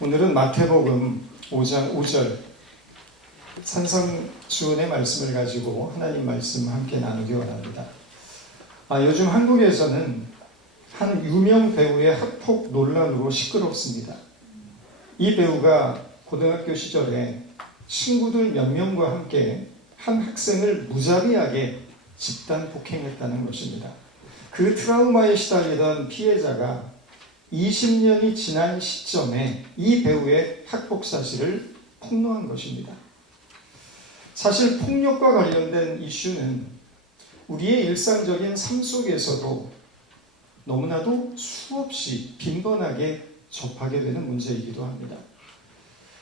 오늘은 마태복음 5장 5절 산성수훈의 말씀을 가지고 하나님 말씀 함께 나누기 원합니다. 요즘 한국에서는 한 유명 배우의 학폭 논란으로 시끄럽습니다. 이 배우가 고등학교 시절에 친구들 몇 명과 함께 한 학생을 무자비하게 집단 폭행했다는 것입니다. 그 트라우마에 시달리던 피해자가 20년이 지난 시점에 이 배우의 학폭 사실을 폭로한 것입니다. 사실 폭력과 관련된 이슈는 우리의 일상적인 삶 속에서도 너무나도 수없이 빈번하게 접하게 되는 문제이기도 합니다.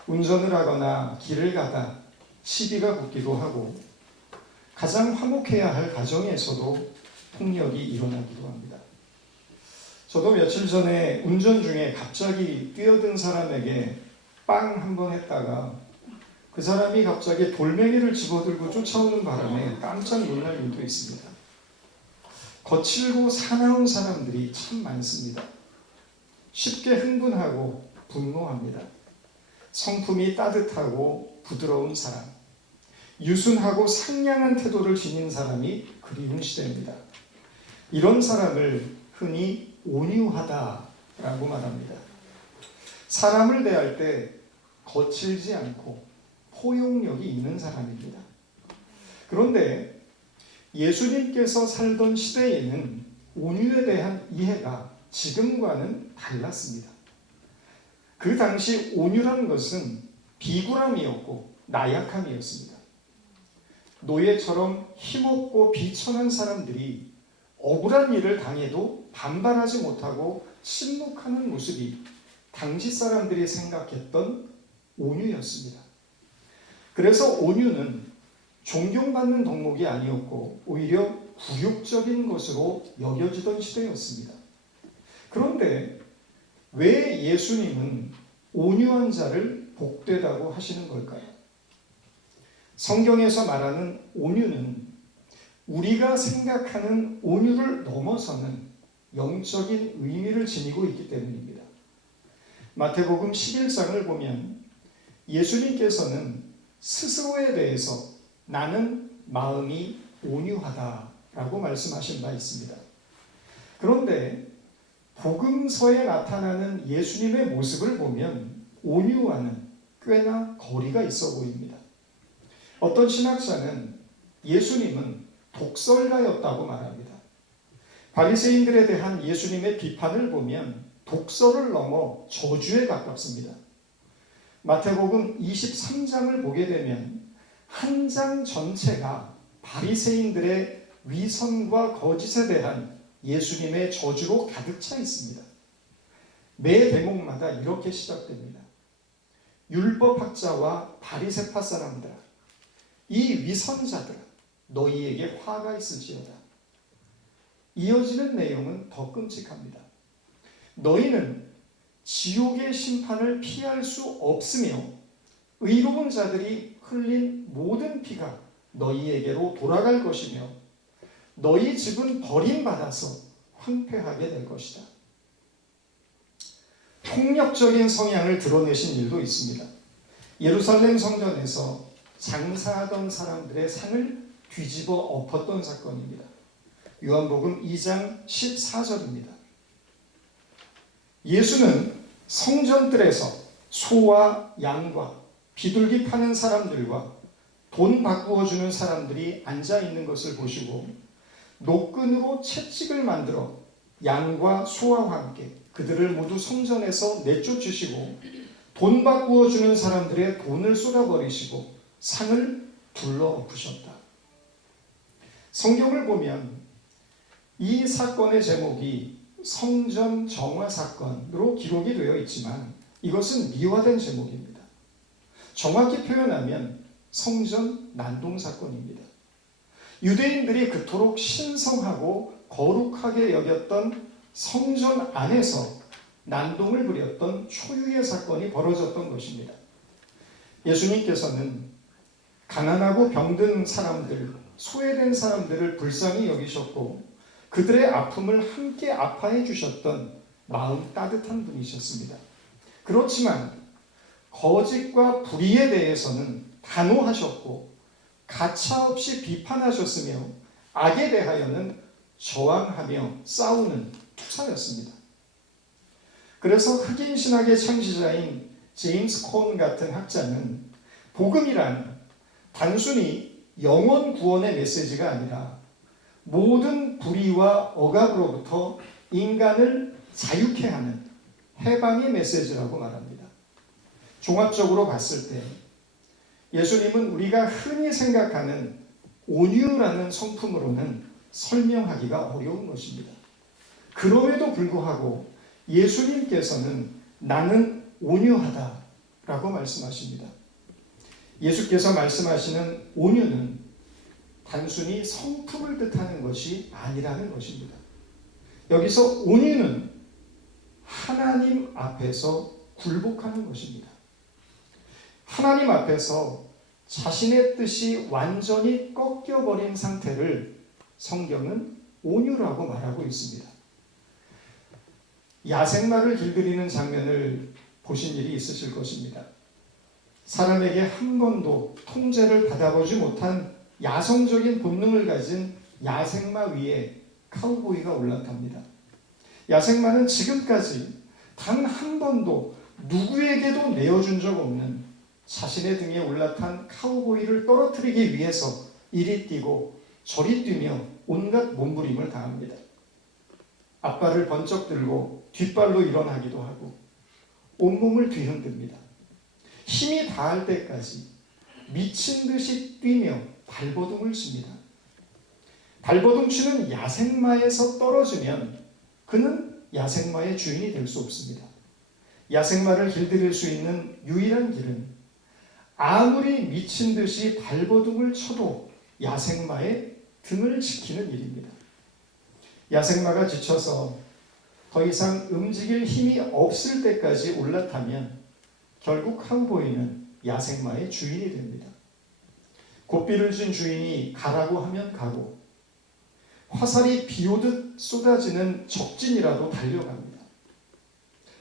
운전을 하거나 길을 가다 시비가 붙기도 하고 가장 화목해야 할 가정에서도 폭력이 일어나기도 합니다. 저도 며칠 전에 운전 중에 갑자기 뛰어든 사람에게 빵 한 번 했다가 그 사람이 갑자기 돌멩이를 집어들고 쫓아오는 바람에 깜짝 놀랄 일도 있습니다. 거칠고 사나운 사람들이 참 많습니다. 쉽게 흥분하고 분노합니다. 성품이 따뜻하고 부드러운 사람, 유순하고 상냥한 태도를 지닌 사람이 그리운 시대입니다. 이런 사람을 흔히 온유하다라고 말합니다. 사람을 대할 때 거칠지 않고 포용력이 있는 사람입니다. 그런데 예수님께서 살던 시대에는 온유에 대한 이해가 지금과는 달랐습니다. 그 당시 온유라는 것은 비굴함이었고 나약함이었습니다. 노예처럼 힘없고 비천한 사람들이 억울한 일을 당해도 반발하지 못하고 침묵하는 모습이 당시 사람들이 생각했던 온유였습니다. 그래서 온유는 존경받는 덕목이 아니었고 오히려 굴욕적인 것으로 여겨지던 시대였습니다. 그런데 왜 예수님은 온유한 자를 복되다고 하시는 걸까요? 성경에서 말하는 온유는 우리가 생각하는 온유를 넘어서는 영적인 의미를 지니고 있기 때문입니다. 마태복음 11장을 보면 예수님께서는 스스로에 대해서 나는 마음이 온유하다라고 말씀하신 바 있습니다. 그런데 복음서에 나타나는 예수님의 모습을 보면 온유와는 꽤나 거리가 있어 보입니다. 어떤 신학자는 예수님은 독설가였다고 말합니다. 바리새인들에 대한 예수님의 비판을 보면 독설을 넘어 저주에 가깝습니다. 마태복음 23장을 보게 되면 한 장 전체가 바리새인들의 위선과 거짓에 대한 예수님의 저주로 가득 차 있습니다. 매 대목마다 이렇게 시작됩니다. 율법학자와 바리새파 사람들아, 이 위선자들아, 너희에게 화가 있을지어다. 이어지는 내용은 더 끔찍합니다. 너희는 지옥의 심판을 피할 수 없으며 의로운 자들이 흘린 모든 피가 너희에게로 돌아갈 것이며 너희 집은 버림받아서 황폐하게 될 것이다. 폭력적인 성향을 드러내신 일도 있습니다. 예루살렘 성전에서 장사하던 사람들의 상을 뒤집어 엎었던 사건입니다. 요한복음 2장 14절입니다. 예수는 성전뜰에서 소와 양과 비둘기 파는 사람들과 돈 바꾸어 주는 사람들이 앉아 있는 것을 보시고 노끈으로 채찍을 만들어 양과 소와 함께 그들을 모두 성전에서 내쫓으시고 돈 바꾸어 주는 사람들의 돈을 쏟아버리시고 상을 둘러엎으셨다. 성경을 보면 이 사건의 제목이 성전 정화 사건으로 기록이 되어 있지만 이것은 미화된 제목입니다. 정확히 표현하면 성전 난동 사건입니다. 유대인들이 그토록 신성하고 거룩하게 여겼던 성전 안에서 난동을 부렸던 초유의 사건이 벌어졌던 것입니다. 예수님께서는 가난하고 병든 사람들, 소외된 사람들을 불쌍히 여기셨고 그들의 아픔을 함께 아파해 주셨던 마음 따뜻한 분이셨습니다. 그렇지만 거짓과 불의에 대해서는 단호하셨고 가차없이 비판하셨으며 악에 대하여는 저항하며 싸우는 투사였습니다. 그래서 흑인 신학의 창시자인 제임스 콘 같은 학자는 복음이란 단순히 영원 구원의 메시지가 아니라 모든 불의와 억압으로부터 인간을 자유케 하는 해방의 메시지라고 말합니다. 종합적으로 봤을 때 예수님은 우리가 흔히 생각하는 온유라는 성품으로는 설명하기가 어려운 것입니다. 그럼에도 불구하고 예수님께서는 나는 온유하다라고 말씀하십니다. 예수께서 말씀하시는 온유는 단순히 성품을 뜻하는 것이 아니라는 것입니다. 여기서 온유는 하나님 앞에서 굴복하는 것입니다. 하나님 앞에서 자신의 뜻이 완전히 꺾여버린 상태를 성경은 온유라고 말하고 있습니다. 야생마를 길들이는 장면을 보신 일이 있으실 것입니다. 사람에게 한 번도 통제를 받아보지 못한 야성적인 본능을 가진 야생마 위에 카우보이가 올라탑니다. 야생마는 지금까지 단 한 번도 누구에게도 내어준 적 없는 자신의 등에 올라탄 카우보이를 떨어뜨리기 위해서 이리 뛰고 저리 뛰며 온갖 몸부림을 다합니다. 앞발을 번쩍 들고 뒷발로 일어나기도 하고 온몸을 뒤흔듭니다. 힘이 다할 때까지 미친 듯이 뛰며 발버둥을 칩니다. 발버둥 치는 야생마에서 떨어지면 그는 야생마의 주인이 될 수 없습니다. 야생마를 길들일 수 있는 유일한 길은 아무리 미친 듯이 발버둥을 쳐도 야생마의 등을 지키는 일입니다. 야생마가 지쳐서 더 이상 움직일 힘이 없을 때까지 올라타면 결국 카우보이는 야생마의 주인이 됩니다. 고삐를 진 주인이 가라고 하면 가고 화살이 비오듯 쏟아지는 적진이라도 달려갑니다.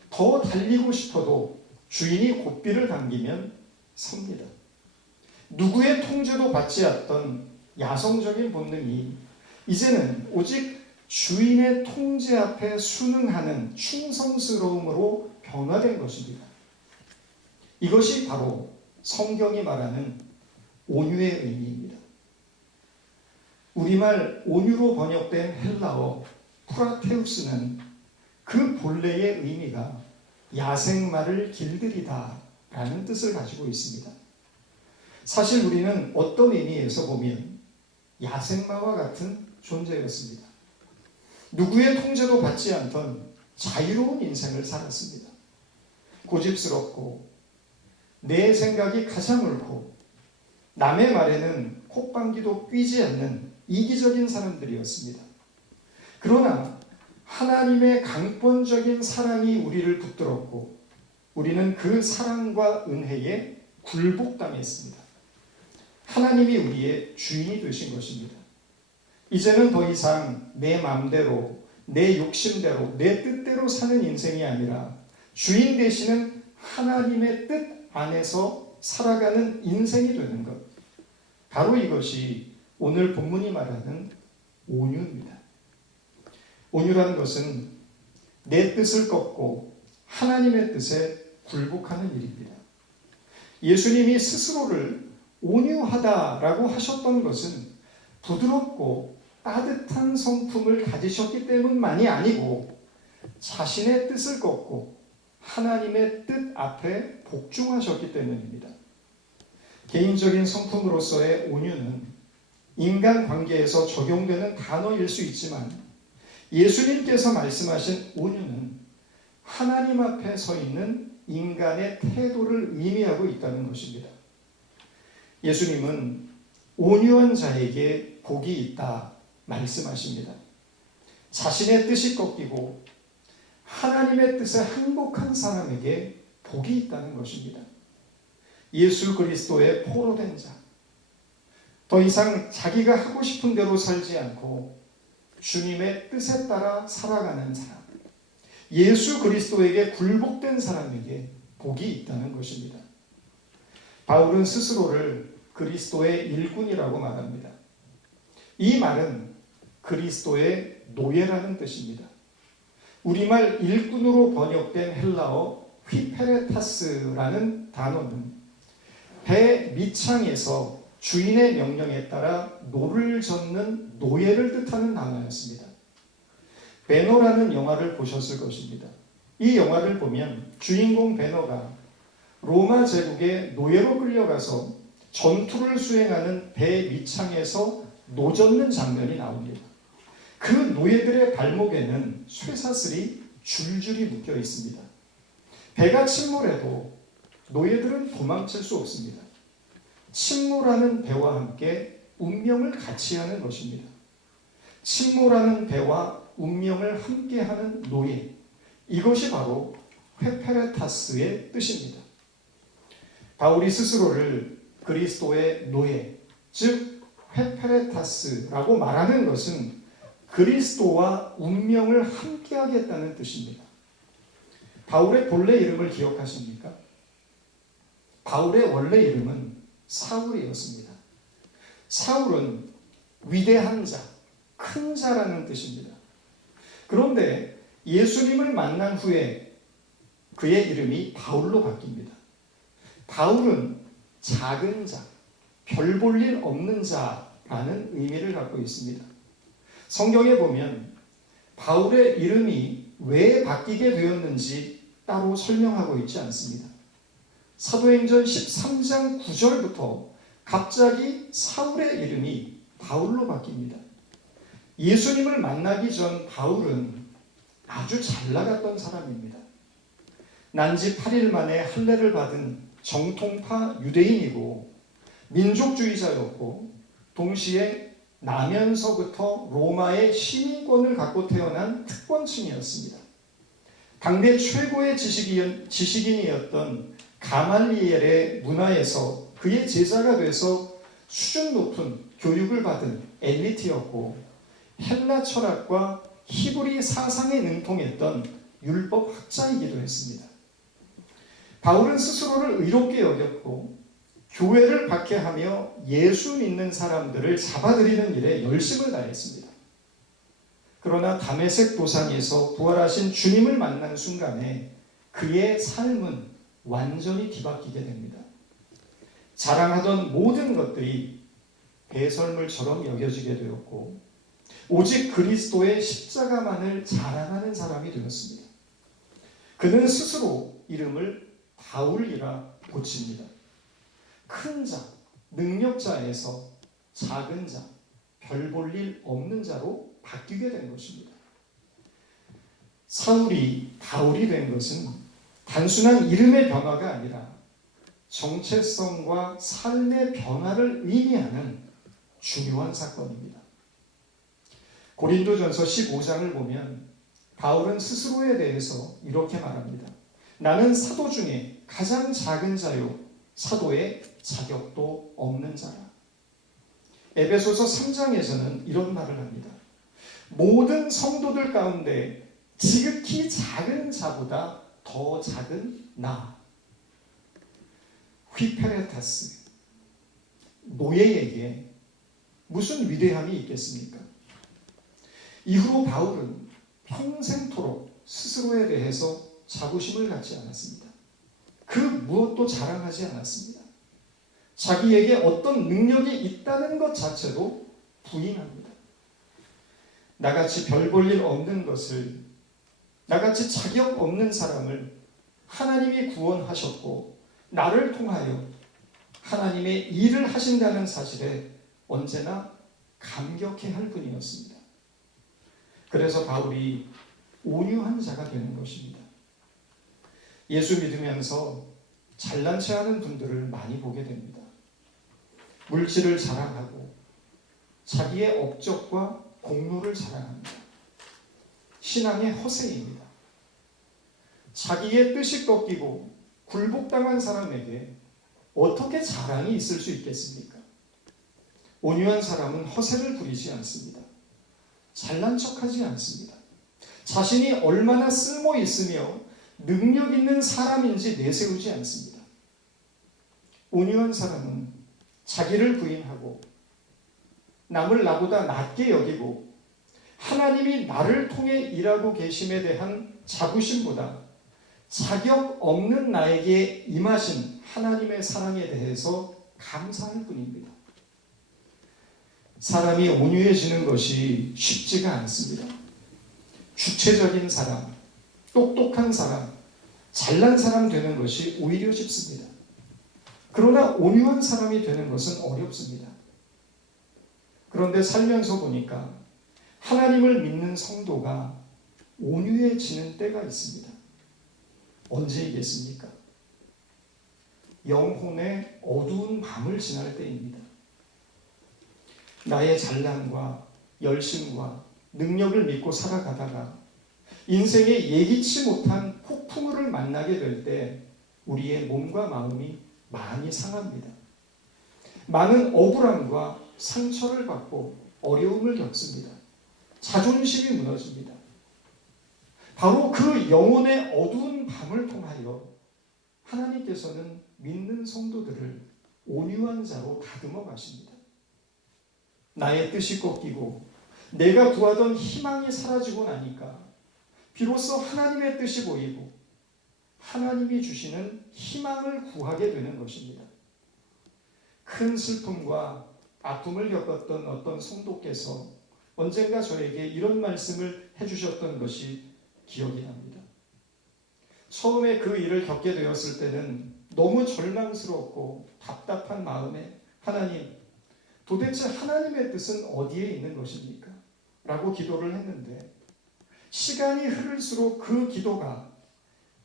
더 달리고 싶어도 주인이 고삐를 당기면 섭니다. 누구의 통제도 받지 않던 야성적인 본능이 이제는 오직 주인의 통제 앞에 순응하는 충성스러움으로 변화된 것입니다. 이것이 바로 성경이 말하는 온유의 의미입니다. 우리말 온유로 번역된 헬라어 프라테우스는 그 본래의 의미가 야생마를 길들이다 라는 뜻을 가지고 있습니다. 사실 우리는 어떤 의미에서 보면 야생마와 같은 존재였습니다. 누구의 통제도 받지 않던 자유로운 인생을 살았습니다. 고집스럽고 내 생각이 가장 옳고 남의 말에는 콧방귀도 뀌지 않는 이기적인 사람들이었습니다. 그러나 하나님의 강권적인 사랑이 우리를 붙들었고 우리는 그 사랑과 은혜에 굴복당했습니다. 하나님이 우리의 주인이 되신 것입니다. 이제는 더 이상 내 마음대로, 내 욕심대로, 내 뜻대로 사는 인생이 아니라 주인 되시는 하나님의 뜻 안에서 살아가는 인생이 되는 것. 바로 이것이 오늘 본문이 말하는 온유입니다. 온유라는 것은 내 뜻을 꺾고 하나님의 뜻에 굴복하는 일입니다. 예수님이 스스로를 온유하다라고 하셨던 것은 부드럽고 따뜻한 성품을 가지셨기 때문만이 아니고 자신의 뜻을 꺾고 하나님의 뜻 앞에 복종하셨기 때문입니다. 개인적인 성품으로서의 온유는 인간관계에서 적용되는 단어일 수 있지만 예수님께서 말씀하신 온유는 하나님 앞에 서 있는 인간의 태도를 의미하고 있다는 것입니다. 예수님은 온유한 자에게 복이 있다 말씀하십니다. 자신의 뜻이 꺾이고 하나님의 뜻에 항복한 사람에게 복이 있다는 것입니다. 예수 그리스도의 포로된 자, 더 이상 자기가 하고 싶은 대로 살지 않고 주님의 뜻에 따라 살아가는 사람, 예수 그리스도에게 굴복된 사람에게 복이 있다는 것입니다. 바울은 스스로를 그리스도의 일꾼이라고 말합니다. 이 말은 그리스도의 노예라는 뜻입니다. 우리말 일꾼으로 번역된 헬라어 휘페레타스라는 단어는 배 밑창에서 주인의 명령에 따라 노를 젓는 노예를 뜻하는 단어였습니다. 베너라는 영화를 보셨을 것입니다. 이 영화를 보면 주인공 베너가 로마 제국의 노예로 끌려가서 전투를 수행하는 배 밑창에서 노젓는 장면이 나옵니다. 그 노예들의 발목에는 쇠사슬이 줄줄이 묶여 있습니다. 배가 침몰해도 노예들은 도망칠 수 없습니다. 침몰하는 배와 함께 운명을 같이 하는 것입니다. 침몰하는 배와 운명을 함께하는 노예, 이것이 바로 회페레타스의 뜻입니다. 바울이 스스로를 그리스도의 노예, 즉 회페레타스라고 말하는 것은 그리스도와 운명을 함께하겠다는 뜻입니다. 바울의 본래 이름을 기억하십니까? 바울의 원래 이름은 사울이었습니다. 사울은 위대한 자, 큰 자라는 뜻입니다. 그런데 예수님을 만난 후에 그의 이름이 바울로 바뀝니다. 바울은 작은 자, 별 볼 일 없는 자라는 의미를 갖고 있습니다. 성경에 보면 바울의 이름이 왜 바뀌게 되었는지 따로 설명하고 있지 않습니다. 사도행전 13장 9절부터 갑자기 사울의 이름이 바울로 바뀝니다. 예수님을 만나기 전 바울은 아주 잘 나갔던 사람입니다. 난지 8일 만에 할례를 받은 정통파 유대인이고 민족주의자였고 동시에 나면서부터 로마의 시민권을 갖고 태어난 특권층이었습니다. 당대 최고의 지식인이었던 가말리엘의 문화에서 그의 제자가 돼서 수준 높은 교육을 받은 엘리트였고 헬라 철학과 히브리 사상에 능통했던 율법 학자이기도 했습니다. 바울은 스스로를 의롭게 여겼고 교회를 박해하며 예수 믿는 사람들을 잡아들이는 일에 열심을 다했습니다. 그러나 다메섹 도상에서 부활하신 주님을 만난 순간에 그의 삶은 완전히 뒤바뀌게 됩니다. 자랑하던 모든 것들이 배설물처럼 여겨지게 되었고 오직 그리스도의 십자가만을 자랑하는 사람이 되었습니다. 그는 스스로 이름을 바울이라 고칩니다. 큰 자, 능력자에서 작은 자, 별 볼 일 없는 자로 바뀌게 된 것입니다. 사울이 바울이 된 것은 단순한 이름의 변화가 아니라 정체성과 삶의 변화를 의미하는 중요한 사건입니다. 고린도전서 15장을 보면 바울은 스스로에 대해서 이렇게 말합니다. 나는 사도 중에 가장 작은 자요 사도의 자격도 없는 자라. 에베소서 3장에서는 이런 말을 합니다. 모든 성도들 가운데 지극히 작은 자보다 더 작은 나. 휘페레타스, 노예에게 무슨 위대함이 있겠습니까? 이후로 바울은 평생토록 스스로에 대해서 자부심을 갖지 않았습니다. 그 무엇도 자랑하지 않았습니다. 자기에게 어떤 능력이 있다는 것 자체도 부인합니다. 나같이 별 볼 일 없는 것을, 나같이 자격 없는 사람을 하나님이 구원하셨고 나를 통하여 하나님의 일을 하신다는 사실에 언제나 감격해할 뿐이었습니다. 그래서 바울이 온유한 자가 되는 것입니다. 예수 믿으면서 잘난 체하는 분들을 많이 보게 됩니다. 물질을 자랑하고 자기의 업적과 공로를 자랑합니다. 신앙의 허세입니다. 자기의 뜻이 꺾이고 굴복당한 사람에게 어떻게 자랑이 있을 수 있겠습니까? 온유한 사람은 허세를 부리지 않습니다. 잘난 척하지 않습니다. 자신이 얼마나 쓸모 있으며 능력 있는 사람인지 내세우지 않습니다. 온유한 사람은 자기를 부인하고 남을 나보다 낮게 여기고 하나님이 나를 통해 일하고 계심에 대한 자부심보다 자격 없는 나에게 임하신 하나님의 사랑에 대해서 감사할 뿐입니다. 사람이 온유해지는 것이 쉽지가 않습니다. 주체적인 사람, 똑똑한 사람, 잘난 사람 되는 것이 오히려 쉽습니다. 그러나 온유한 사람이 되는 것은 어렵습니다. 그런데 살면서 보니까 하나님을 믿는 성도가 온유해지는 때가 있습니다. 언제이겠습니까? 영혼의 어두운 밤을 지날 때입니다. 나의 잘남과 열심과 능력을 믿고 살아가다가 인생에 예기치 못한 폭풍우를 만나게 될 때 우리의 몸과 마음이 많이 상합니다. 많은 억울함과 상처를 받고 어려움을 겪습니다. 자존심이 무너집니다. 바로 그 영혼의 어두운 밤을 통하여 하나님께서는 믿는 성도들을 온유한 자로 다듬어 가십니다. 나의 뜻이 꺾이고 내가 구하던 희망이 사라지고 나니까 비로소 하나님의 뜻이 보이고 하나님이 주시는 희망을 구하게 되는 것입니다. 큰 슬픔과 아픔을 겪었던 어떤 성도께서 언젠가 저에게 이런 말씀을 해주셨던 것이 기억이 납니다. 처음에 그 일을 겪게 되었을 때는 너무 절망스럽고 답답한 마음에 하나님, 도대체 하나님의 뜻은 어디에 있는 것입니까? 라고 기도를 했는데 시간이 흐를수록 그 기도가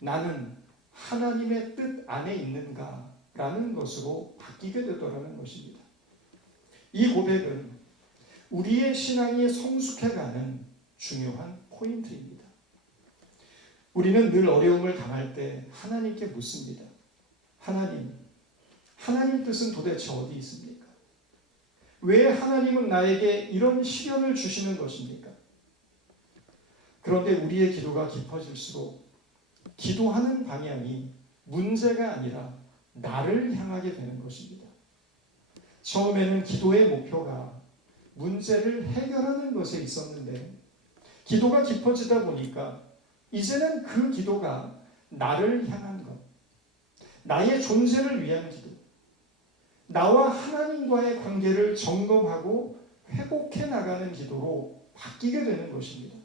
나는 하나님의 뜻 안에 있는가? 라는 것으로 바뀌게 되더라는 것입니다. 이 고백은 우리의 신앙이 성숙해가는 중요한 포인트입니다. 우리는 늘 어려움을 당할 때 하나님께 묻습니다. 하나님 뜻은 도대체 어디 있습니까? 왜 하나님은 나에게 이런 시련을 주시는 것입니까? 그런데 우리의 기도가 깊어질수록 기도하는 방향이 문제가 아니라 나를 향하게 되는 것입니다. 처음에는 기도의 목표가 문제를 해결하는 것에 있었는데 기도가 깊어지다 보니까 이제는 그 기도가 나를 향한 것, 나의 존재를 위한 기도, 나와 하나님과의 관계를 점검하고 회복해 나가는 기도로 바뀌게 되는 것입니다.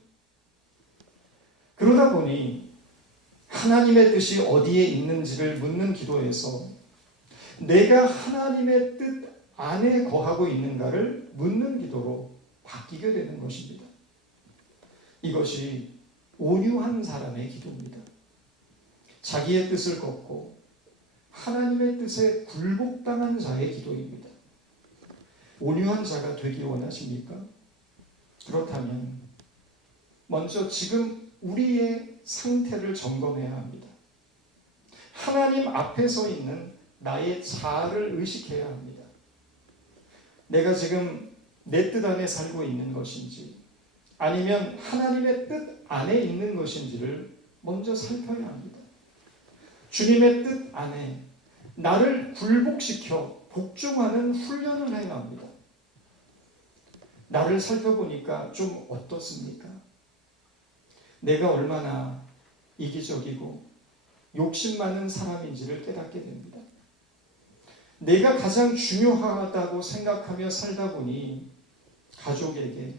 그러다 보니 하나님의 뜻이 어디에 있는지를 묻는 기도에서 내가 하나님의 뜻 안에 거하고 있는가를 묻는 기도로 바뀌게 되는 것입니다. 이것이 온유한 사람의 기도입니다. 자기의 뜻을 걷고 하나님의 뜻에 굴복당한 자의 기도입니다. 온유한 자가 되기 원하십니까? 그렇다면 먼저 지금 우리의 상태를 점검해야 합니다. 하나님 앞에 서 있는 나의 자아를 의식해야 합니다. 내가 지금 내 뜻 안에 살고 있는 것인지 아니면 하나님의 뜻 안에 있는 것인지를 먼저 살펴야 합니다. 주님의 뜻 안에 나를 굴복시켜 복종하는 훈련을 해야 합니다. 나를 살펴보니까 좀 어떻습니까? 내가 얼마나 이기적이고 욕심 많은 사람인지를 깨닫게 됩니다. 내가 가장 중요하다고 생각하며 살다 보니 가족에게,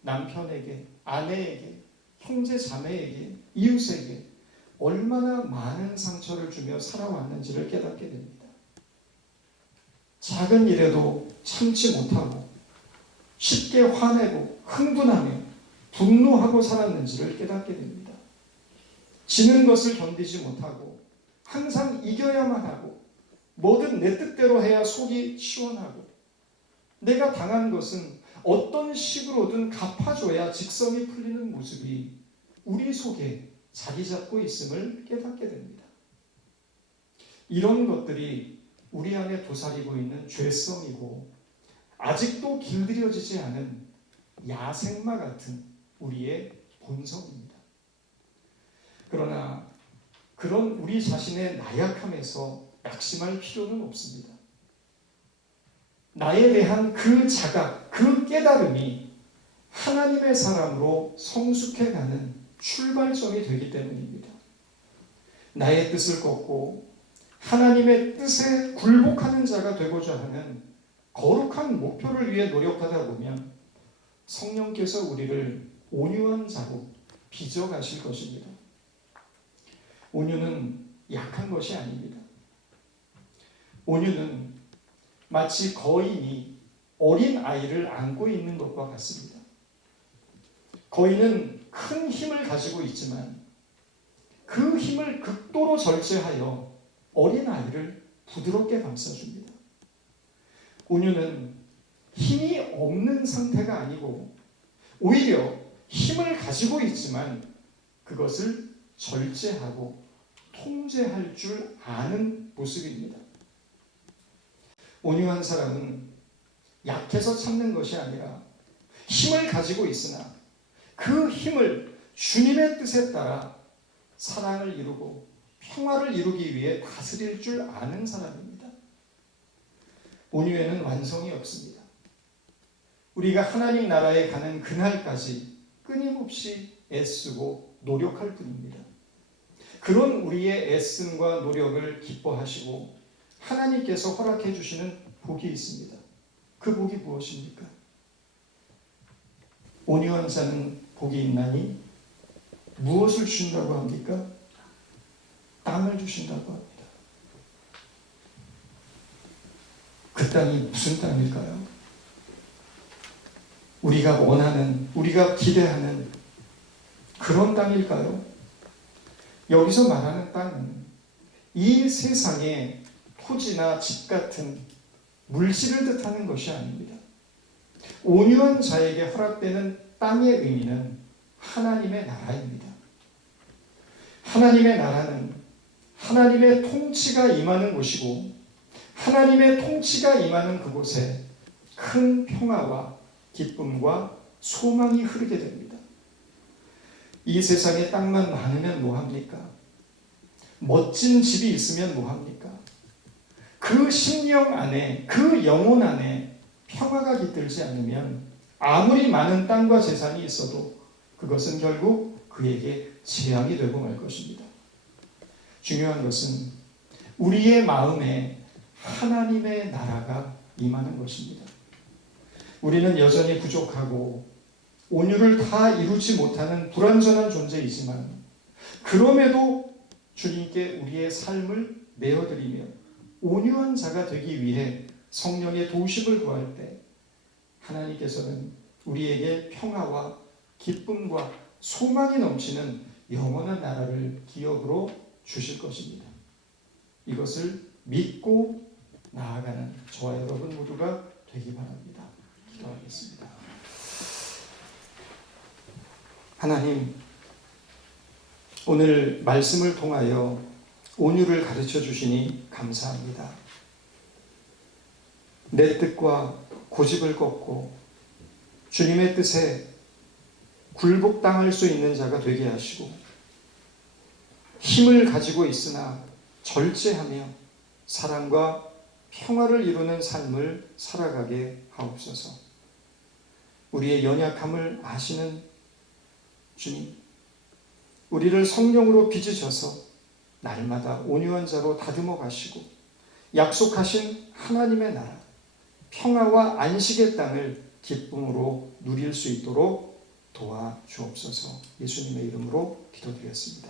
남편에게, 아내에게, 형제 자매에게, 이웃에게 얼마나 많은 상처를 주며 살아왔는지를 깨닫게 됩니다. 작은 일에도 참지 못하고 쉽게 화내고 흥분하며 분노하고 살았는지를 깨닫게 됩니다. 지는 것을 견디지 못하고 항상 이겨야만 하고 뭐든 내 뜻대로 해야 속이 시원하고 내가 당한 것은 어떤 식으로든 갚아줘야 직성이 풀리는 모습이 우리 속에 자리 잡고 있음을 깨닫게 됩니다. 이런 것들이 우리 안에 도사리고 있는 죄성이고 아직도 길들여지지 않은 야생마 같은 우리의 본성입니다. 그러나 그런 우리 자신의 나약함에서 낙심할 필요는 없습니다. 나에 대한 그 자각, 그 깨달음이 하나님의 사람으로 성숙해가는 출발점이 되기 때문입니다. 나의 뜻을 걷고 하나님의 뜻에 굴복하는 자가 되고자 하는 거룩한 목표를 위해 노력하다 보면 성령께서 우리를 온유한 자로 빚어가실 것입니다. 온유는 약한 것이 아닙니다. 온유는 마치 거인이 어린 아이를 안고 있는 것과 같습니다. 거인은 큰 힘을 가지고 있지만 그 힘을 극도로 절제하여 어린 아이를 부드럽게 감싸줍니다. 온유는 힘이 없는 상태가 아니고 오히려 힘을 가지고 있지만 그것을 절제하고 통제할 줄 아는 모습입니다. 온유한 사람은 약해서 참는 것이 아니라 힘을 가지고 있으나 그 힘을 주님의 뜻에 따라 사랑을 이루고 평화를 이루기 위해 다스릴 줄 아는 사람입니다. 온유에는 완성이 없습니다. 우리가 하나님 나라에 가는 그날까지 끊임없이 애쓰고 노력할 뿐입니다. 그런 우리의 애씀과 노력을 기뻐하시고 하나님께서 허락해 주시는 복이 있습니다. 그 복이 무엇입니까? 온유한 자는 복이 있나니 무엇을 주신다고 합니까? 땅을 주신다고 합니다. 그 땅이 무슨 땅일까요? 우리가 원하는, 우리가 기대하는 그런 땅일까요? 여기서 말하는 땅은 이 세상의 토지나 집 같은 물질을 뜻하는 것이 아닙니다. 온유한 자에게 허락되는 땅의 의미는 하나님의 나라입니다. 하나님의 나라는 하나님의 통치가 임하는 곳이고 하나님의 통치가 임하는 그곳에 큰 평화와 기쁨과 소망이 흐르게 됩니다. 이 세상에 땅만 많으면 뭐합니까? 멋진 집이 있으면 뭐합니까? 그 심령 안에, 그 영혼 안에 평화가 깃들지 않으면 아무리 많은 땅과 재산이 있어도 그것은 결국 그에게 재앙이 되고 말 것입니다. 중요한 것은 우리의 마음에 하나님의 나라가 임하는 것입니다. 우리는 여전히 부족하고 온유를 다 이루지 못하는 불완전한 존재이지만 그럼에도 주님께 우리의 삶을 내어드리며 온유한 자가 되기 위해 성령의 도우심을 구할 때 하나님께서는 우리에게 평화와 기쁨과 소망이 넘치는 영원한 나라를 기업으로 주실 것입니다. 이것을 믿고 나아가는 저와 여러분 모두가 되기 바랍니다. 기도하겠습니다. 하나님, 오늘 말씀을 통하여 온유를 가르쳐 주시니 감사합니다. 내 뜻과 고집을 꺾고 주님의 뜻에 굴복당할 수 있는 자가 되게 하시고 힘을 가지고 있으나 절제하며 사랑과 평화를 이루는 삶을 살아가게 하옵소서. 우리의 연약함을 아시는 주님, 우리를 성령으로 빚으셔서 날마다 온유한 자로 다듬어 가시고 약속하신 하나님의 나라, 평화와 안식의 땅을 기쁨으로 누릴 수 있도록 도와주옵소서. 예수님의 이름으로 기도드렸습니다.